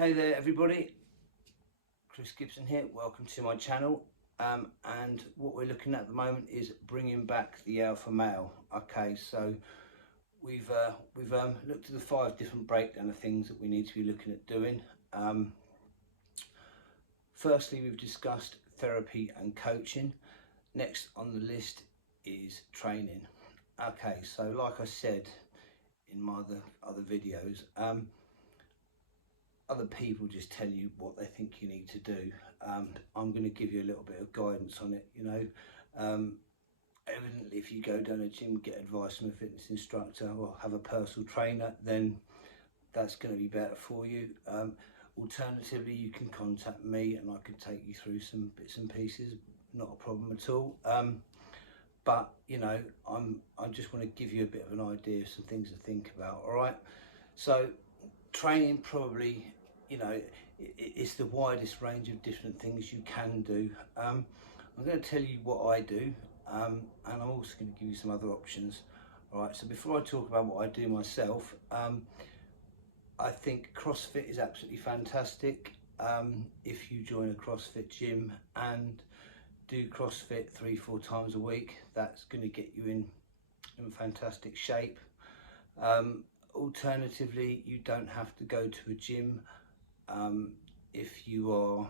Hey there everybody, Chris Gibson here, welcome to my channel. And what we're looking at the moment is bringing back the alpha male. Okay, so we've looked at the 5 different breakdown of things that we need to be looking at doing. Firstly, we've discussed therapy and coaching. Next on the list is training. Okay, so like I said in my other videos, other people just tell you what they think you need to do. I'm going to give you a little bit of guidance on it. Evidently, if you go down a gym, get advice from a fitness instructor or have a personal trainer, then that's going to be better for you. Alternatively, you can contact me and I can take you through some bits and pieces, not a problem at all. But I just want to give you a bit of an idea of some things to think about. All right, so training probably, it's the widest range of different things you can do. I'm going to tell you what I do, and I'm also going to give you some other options. All right, so before I talk about what I do myself, I think CrossFit is absolutely fantastic. If you join a CrossFit gym and do CrossFit 3-4 times a week, that's going to get you in fantastic shape. Alternatively, you don't have to go to a gym if you are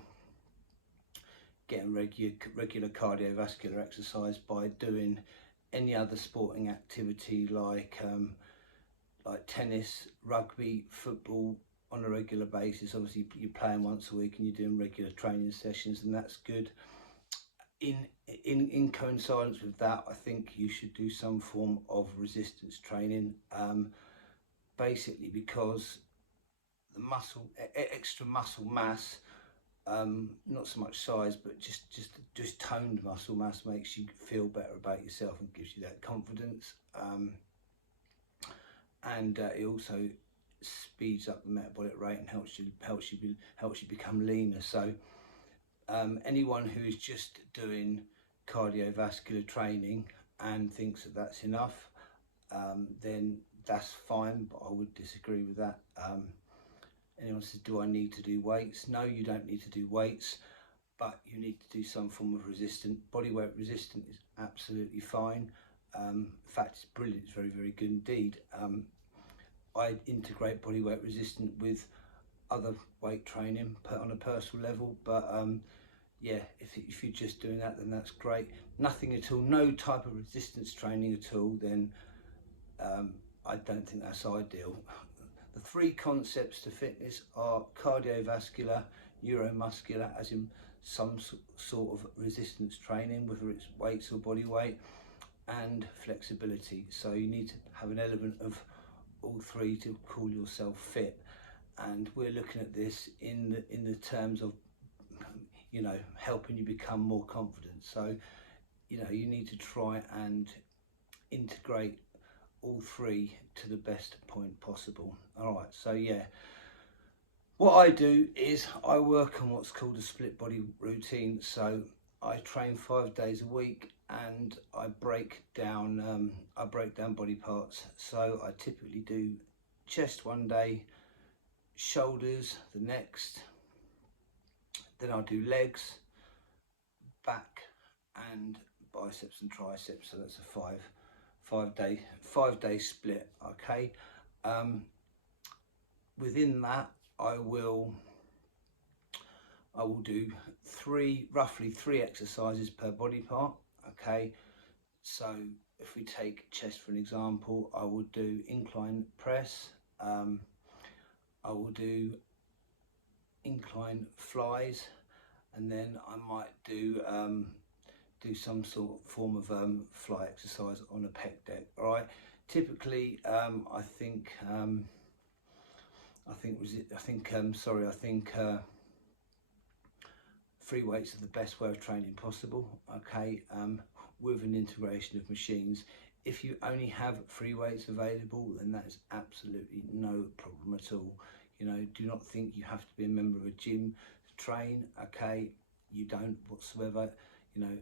getting regular cardiovascular exercise by doing any other sporting activity like tennis, rugby, football on a regular basis. Obviously you're playing once a week and you're doing regular training sessions, and that's good. In coincidence with that, I think you should do some form of resistance training, basically because the extra muscle mass, not so much size, but just toned muscle mass makes you feel better about yourself and gives you that confidence. And it also speeds up the metabolic rate and helps you become leaner. So anyone who is just doing cardiovascular training and thinks that that's enough, then that's fine, but I would disagree with that. Anyone says, do I need to do weights? No, you don't need to do weights, but you need to do some form of resistant. Bodyweight resistant is absolutely fine. In fact, it's brilliant, it's very, very good indeed. I integrate bodyweight resistant with other weight training on a personal level, but yeah, if you're just doing that, then that's great. Nothing at all, no type of resistance training at all, then I don't think that's ideal. The 3 concepts to fitness are cardiovascular, neuromuscular, as in some sort of resistance training, whether it's weights or body weight, and flexibility. So you need to have an element of all 3 to call yourself fit. And we're looking at this in the terms of, helping you become more confident. So, you need to try and integrate all 3 to the best point possible. All right, so yeah, what I do is I work on what's called a split body routine. So I train 5 days a week and I break down body parts. So I typically do chest one day, shoulders the next, then I'll do legs, back, and biceps and triceps. So that's a five day split. Okay, within that I will do roughly three exercises per body part. Okay, so if we take chest for an example, I will do incline press, I will do incline flies, and then I might do some sort of form of fly exercise on a pec deck. All right, typically I think free weights are the best way of training possible. Okay, with an integration of machines. If you only have free weights available, then that is absolutely no problem at all. Do not think you have to be a member of a gym to train. Okay, you don't whatsoever.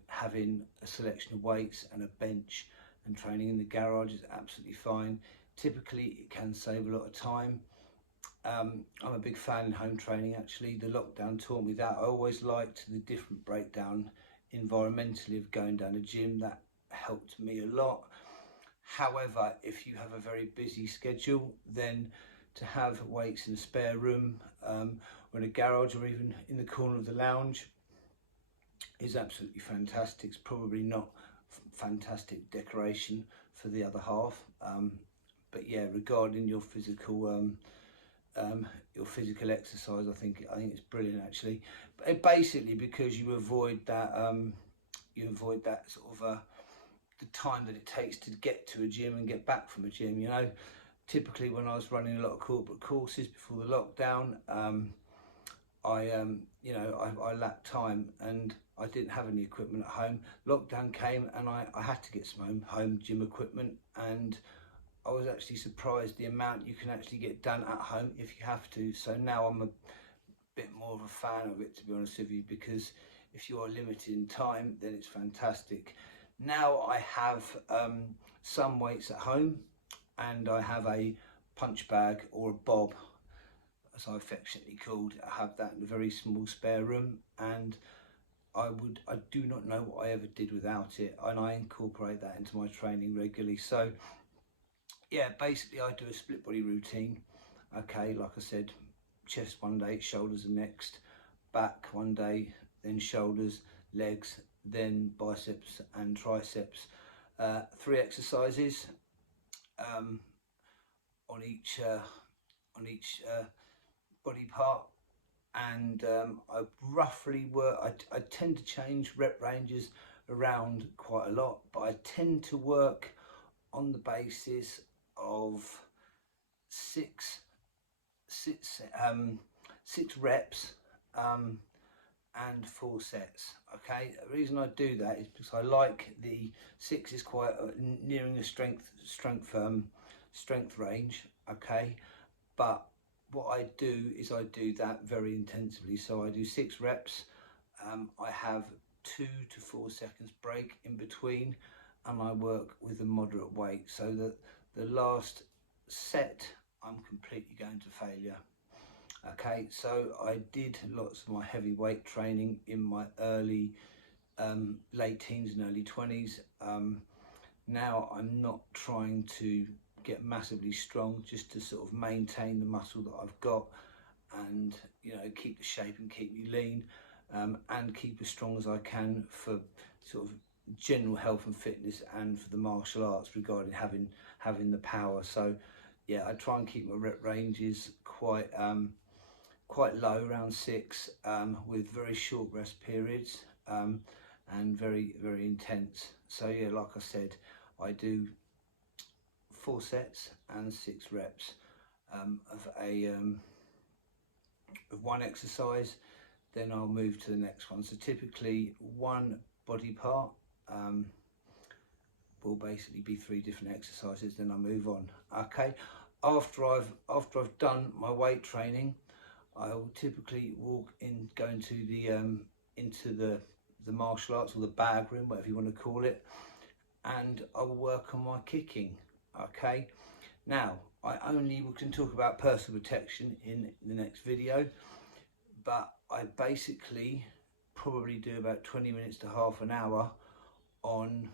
Having a selection of weights and a bench and training in the garage is absolutely fine. Typically it can save a lot of time. I'm a big fan in home training. Actually, the lockdown taught me that. I always liked the different breakdown environmentally of going down a gym. That helped me a lot. However, if you have a very busy schedule, then to have weights in a spare room, or in a garage, or even in the corner of the lounge is absolutely fantastic. It's probably not fantastic decoration for the other half, but yeah, regarding your physical exercise, I think it's brilliant actually. But basically, because you avoid that sort of the time that it takes to get to a gym and get back from a gym. You know, typically when I was running a lot of corporate courses before the lockdown, I lacked time and I didn't have any equipment at home. Lockdown came and I had to get some home gym equipment, and I was actually surprised the amount you can actually get done at home if you have to. So now I'm a bit more of a fan of it, to be honest with you, because if you are limited in time, then it's fantastic. Now I have some weights at home, and I have a punch bag, or a bob as I affectionately called. I have that in a very small spare room, and I do not know what I ever did without it, and I incorporate that into my training regularly. So yeah, basically I do a split body routine. Okay, like I said, chest one day, shoulders the next, back one day, then shoulders, legs, then biceps and triceps. 3 exercises on each body part, and I roughly work. I tend to change rep ranges around quite a lot, but I tend to work on the basis of six reps and 4 sets. Okay, the reason I do that is because I like the 6 is quite nearing the strength range. Okay, but what I do is I do that very intensively. So I do 6 reps. I have 2 to 4 seconds break in between, and I work with a moderate weight, so that the last set I'm completely going to failure. Okay, so I did lots of my heavyweight training in my late teens and early 20s. Now I'm not trying to get massively strong, just to sort of maintain the muscle that I've got, and you know, keep the shape and keep me lean, and keep as strong as I can for sort of general health and fitness, and for the martial arts regarding having the power. So yeah, I try and keep my rep ranges quite low, around 6, with very short rest periods, and very intense. So yeah, like I said, I do 4 sets and 6 reps of one exercise. Then I'll move to the next one. So typically one body part will basically be 3 different exercises. Then I move on. Okay, after I've done my weight training, I will typically go into the martial arts, or the bag room, whatever you want to call it, and I will work on my kicking. Okay, now I only can talk about personal protection in the next video, but I basically probably do about 20 minutes to half an hour on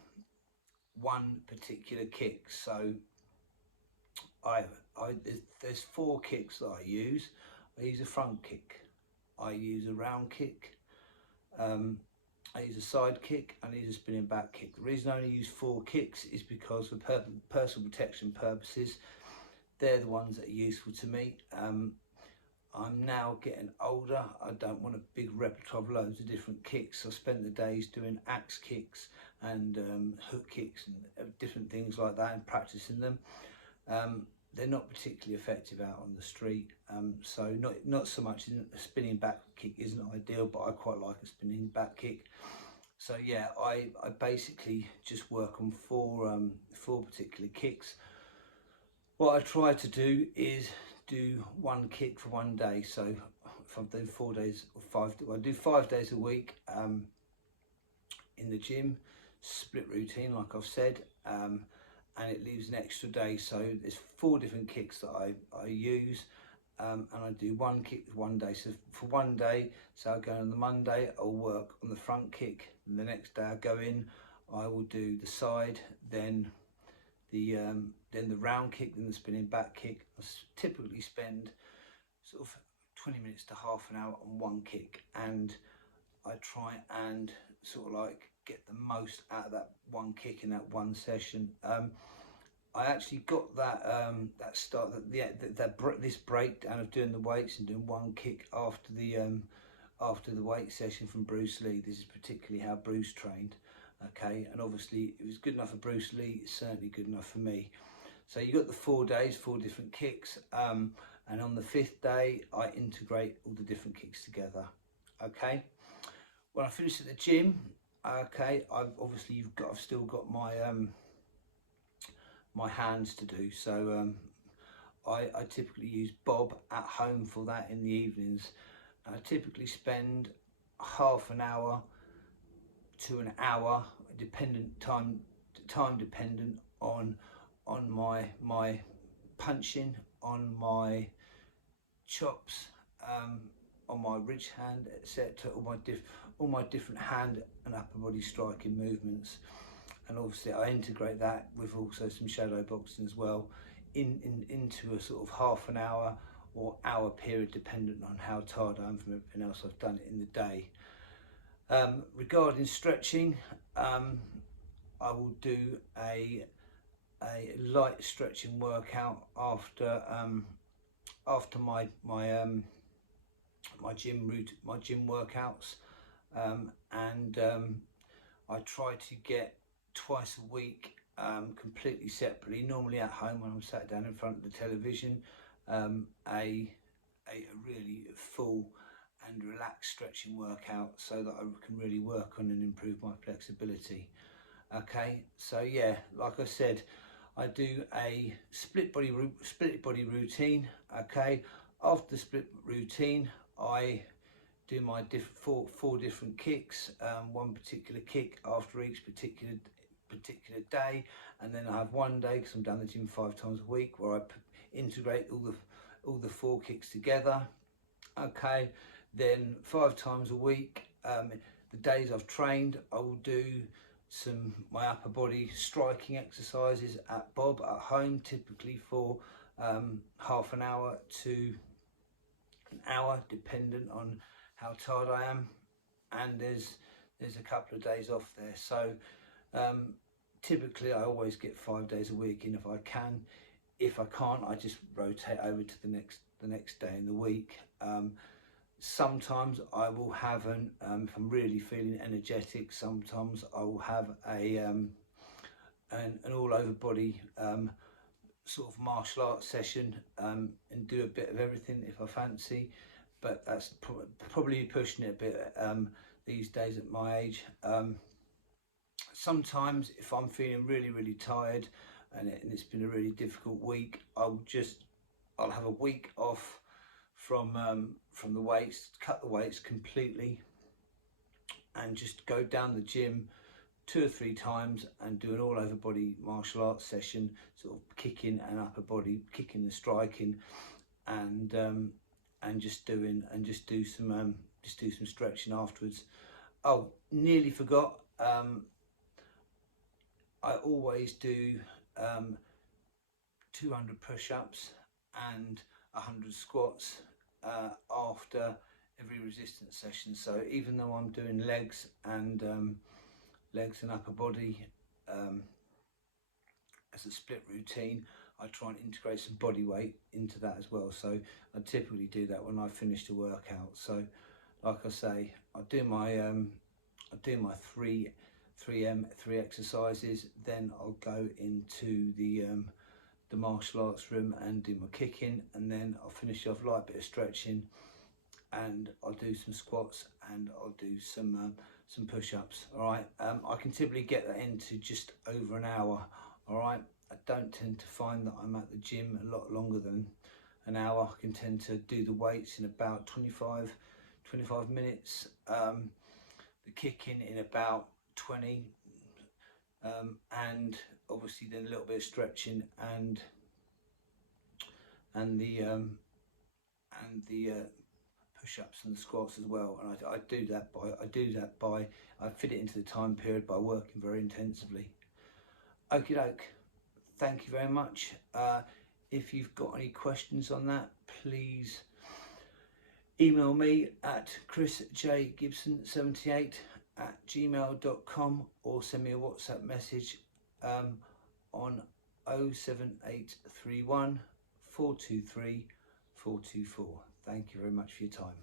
one particular kick. So there's 4 kicks that I use. I use a front kick, I use a round kick, I use a side kick, and I use a spinning back kick. The reason I only use 4 kicks is because for personal protection purposes, they're the ones that are useful to me. I'm now getting older. I don't want a big repertoire of loads of different kicks. I spent the days doing axe kicks and hook kicks and different things like that, and practicing them. They're not particularly effective out on the street, so not so much. A spinning back kick isn't ideal, but I quite like a spinning back kick. So yeah, I basically just work on 4 particular kicks. What I try to do is do 1 kick for 1 day. So if I'm doing 4 days or 5, I do 5 days a week in the gym, split routine, like I've said. And it leaves an extra day, so there's 4 different kicks that I use, and I do one kick one day. So for one day, so I go on the Monday, I'll work on the front kick, and the next day I go in, I will do the side, then the round kick, then the spinning back kick. I typically spend sort of 20 minutes to half an hour on one kick, and I try and sort of like get the most out of that one kick in that one session. I actually got that this breakdown of doing the weights and doing one kick after the weight session from Bruce Lee. This is particularly how Bruce trained. Okay, and obviously it was good enough for Bruce Lee, it's certainly good enough for me. So you got the 4 days, 4 different kicks, and on the 5th day I integrate all the different kicks together. Okay, when I finish at the gym, okay, I've still got my my hands to do, so I typically use Bob at home for that in the evenings. I typically spend half an hour to an hour, time dependent on my punching, on my chops, on my ridge hand, etc. All my different hand and upper body striking movements, and obviously I integrate that with also some shadow boxing as well into a sort of half an hour or hour period, dependent on how tired I am from everything else I've done in the day. Regarding stretching, I will do a light stretching workout after my gym workouts, and I try to get twice a week, completely separately, normally at home when I'm sat down in front of the television, a really full and relaxed stretching workout, so that I can really work on and improve my flexibility. Okay, so yeah, like I said, I do a split body routine. Okay, after the split routine, I do my four different kicks, one particular kick after each particular day, and then I have one day, because I'm down the gym 5 times a week, where I integrate all the 4 kicks together. Okay, then 5 times a week, the days I've trained, I will do my upper body striking exercises at Bob at home, typically for half an hour to an hour, dependent on how tired I am, and there's a couple of days off there. So typically I always get 5 days a week in if I can. If I can't, I just rotate over to the next day in the week. Sometimes I will have if I'm really feeling energetic, sometimes I will have an all over body sort of martial arts session, and do a bit of everything if I fancy, but that's probably pushing it a bit these days at my age. Sometimes if I'm feeling really tired and it's been a really difficult week, I'll have a week off from the weights, cut the weights completely, and just go down the gym 2 or 3 times and do an all over body martial arts session, sort of kicking and upper body, kicking and striking, and just do some stretching afterwards. Oh, nearly forgot. I always do 200 push-ups and 100 squats after every resistance session. So even though I'm doing legs and upper body as a split routine, I try and integrate some body weight into that as well. So I typically do that when I finish the workout. So like I say, I do my three exercises, then I'll go into the martial arts room and do my kicking, and then I'll finish off light bit of stretching, and I'll do some squats, and I'll do some push-ups. All right, I can typically get that into just over an hour. All right, I don't tend to find that I'm at the gym a lot longer than an hour. I can tend to do the weights in about 25 minutes, the kicking in about 20, and obviously then a little bit of stretching and the the push-ups and the squats as well, and I do that by I fit it into the time period by working very intensively. Okie doke, thank you very much. If you've got any questions on that, please email me at chrisjgibson78@gmail.com or send me a WhatsApp message on 07831 423 424. Thank you very much for your time.